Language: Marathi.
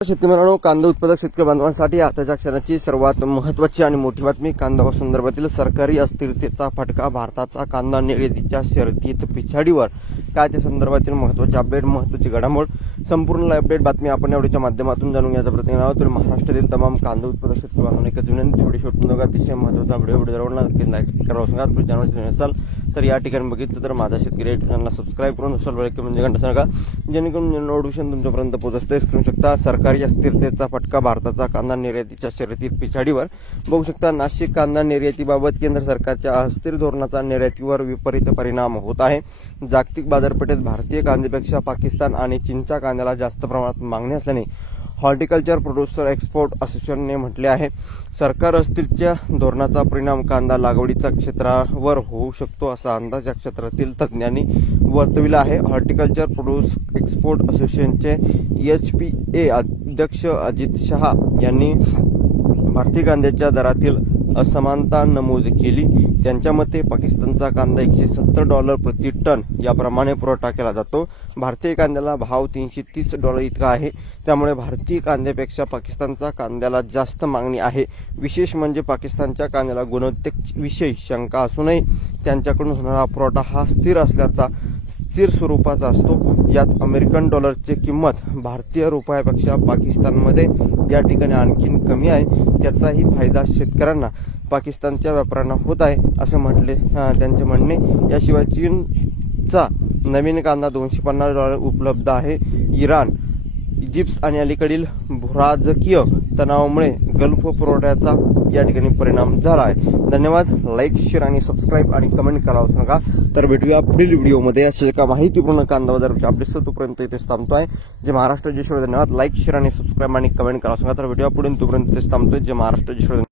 शेतकरी मित्रांनो, कांदा उत्पादक शेतकरी बांधवांसाठी आताच्या क्षणाची सर्वात महत्त्वाची आणि मोठी बातमी. कांदा संदर्भातील सरकारी अस्थिरतेचा फटका, भारताचा कांदा निर्यातीच्या शर्यतीत पिछाडीवर, काय त्या संदर्भातील महत्त्वाचे अपडेट, महत्त्वाची घडामोड, संपूर्ण लाईव्ह अपडेट बातमी आपण यावेळच्या माध्यमातून जाणून घ्यायचा प्रयत्न आहोत. तर महाराष्ट्रातील तमाम कांदा उत्पादक शेतकरी बांधवांना एकच विनंती, व्हिडिओ शेवटून बघा. अतिशय महत्त्वाचा व्हिडिओ जवळ नक्की लाईक करा. तुम्ही चॅनल असाल तर या ठिकाणी बघितलं तर माझा शेतकरी चॅनलला सबस्क्राईब करून असाल वेळ म्हणजे घंटा सांगा, जेणेकरून नोटिफिकेशन तुमच्यापर्यंत पोहोचते. स्क्रीन शकता सरकारी अस्थिरतेचा फटका, भारताचा कांदा निर्यातीच्या शर्यतीत पिछाडीवर. बघू शकता, नाशिक कांदा निर्यातीबाबत केंद्र सरकारच्या अस्थिर धोरणाचा निर्यातीवर विपरीत परिणाम होत आहे. जागतिक बाजारपेठेत भारतीय कांद्यापेक्षा पाकिस्तान आणि चीनच्या कांद्याला जास्त प्रमाणात मागणी असल्याने हॉर्टिकल्चर प्रोड्युसर एक्सपोर्ट असोसिएशनने म्हटले आहे. सरकार अस्थिरतेच्या धोरणाचा परिणाम कांदा लागवडीच्या क्षेत्रावर होऊ शकतो असा अंदाज या क्षेत्रातील तज्ज्ञांनी वर्तविला आहे. हॉर्टिकल्चर प्रोड्युसर एक्सपोर्ट असोसिएशनचे HPA अध्यक्ष अजित शहा यांनी भारतीय कांद्याच्या दरातील असमानता नमूद केली. त्यांच्या मते पाकिस्तानचा कांदा $170 प्रति टन याप्रमाणे पुरवठा केला जातो. भारतीय कांद्याला भाव $330 इतका आहे. त्यामुळे भारतीय कांद्यापेक्षा पाकिस्तानचा कांद्याला जास्त मागणी आहे. विशेष म्हणजे पाकिस्तानच्या कांद्याला गुणवत्तेविषयी शंका असूनही त्यांच्याकडून होणारा पुरवठा हा स्थिर स्वरूपाचा असतो. यात अमेरिकन डॉलरची किंमत भारतीय रुपयापेक्षा पाकिस्तानमध्ये या ठिकाणी आणखीन कमी आहे. त्याचाही फायदा शेतकऱ्यांना, पाकिस्तानच्या व्यापाऱ्यांना होत आहे असे त्यांचे म्हणणे. याशिवाय चीनचा नवीन कांदा $250 उपलब्ध आहे. इराण, इजिप्त आणि अलीकडील भूराजकीय तणावामुळे गल्फ पुरवठ्याचा या ठिकाणी परिणाम झाला आहे. धन्यवाद. लाईक, शेअर आणि सबस्क्राईब आणि कमेंट करा विसरू नका. तर भेटूया पुढील व्हिडिओमध्ये अशा एका माहितीपूर्ण कांदा बाजाराचे अपडेट्स. तोपर्यंत इथेच थांबतोय. जे महाराष्ट्र जय. धन्यवाद. लाईक, शेअर आणि सबस्क्राईब आणि कमेंट करा विसरू नका. तर भेटूया पुढे, तोपर्यंत इथेच थांबतोय. जे महाराष्ट्र जय.